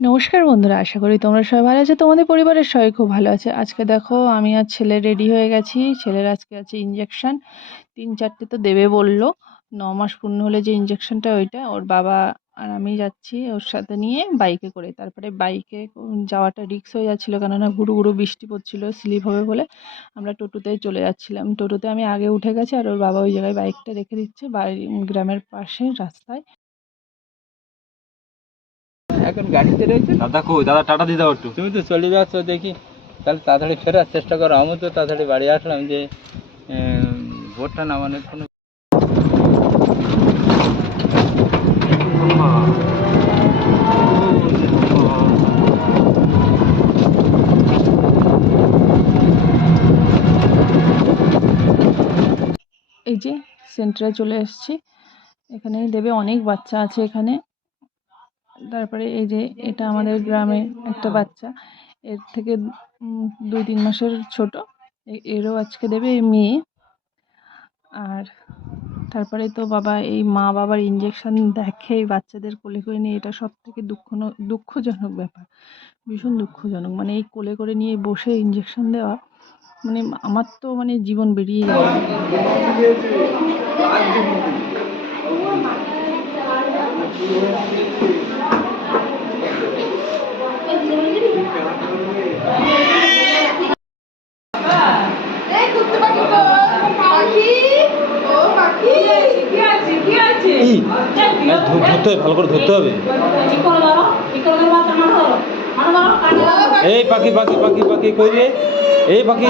নমস্কার বন্ধুরা, আশা করি তোমরা সবাই ভালো আছো। তোমাদের পরিবারের সবাই খুব ভালো আছে। আজকে দেখো, আমি আর ছেলে রেডি হয়ে গেছি। ছেলের আজকে আছে ইঞ্জেকশন তিন চারটে তো দেবে বলল। ন মাস পূর্ণ হলে যে ইঞ্জেকশনটা ওইটা, ওর বাবা আর আমি যাচ্ছি ওর সাথে নিয়ে বাইকে করে। তারপরে বাইকে যাওয়াটা রিক্স হয়ে যাচ্ছিল, কেননা গুরু গুরু বৃষ্টি পড়ছিল স্লিপ হবে বলে আমরা টোটোতে চলে যাচ্ছিলাম। টোটোতে আমি আগে উঠে গেছি আর ওর বাবা ওই জায়গায় বাইকটা রেখে দিচ্ছে, বাড়ি, গ্রামের পাশে রাস্তায়। এখন গাড়িতে রয়েছে। দাদা কই? দাদা টাটা দিয়ে দাও একটু। তুমি তো চলে যাচ্ছ দেখি। তাহলে তাড়াতাড়ি ফেরার চেষ্টা করো। আমি তো তাড়াতাড়ি বাড়ি আসলাম যে ভোটটা নামানোর কোনো এই যে সেন্টারে চলে এসেছি। এখানেই দেবে অনেক বাচ্চা আছে এখানে। তারপরে এই যে এটা আমাদের গ্রামে একটা বাচ্চা, এর থেকে দুই তিন মাসের ছোট এরও আজকে দেবে এই মেয়ে। আর তারপরে তো বাবা, এই মা বাবার ইঞ্জেকশন দেখে বাচ্চাদের কোলে করে নিয়ে, এটা সব থেকে দুঃখ দুঃখজনক ব্যাপার। ভীষণ দুঃখজনক। মানে এই কোলে করে নিয়ে বসে ইঞ্জেকশন দেওয়া মানে আমার তো মানে জীবন বেরিয়ে যাবে এই ধরতে হবে, ভালো করে ধরতে হবে। এই পাখি পাখি পাখি পাখি, কই রে? এই পাখি।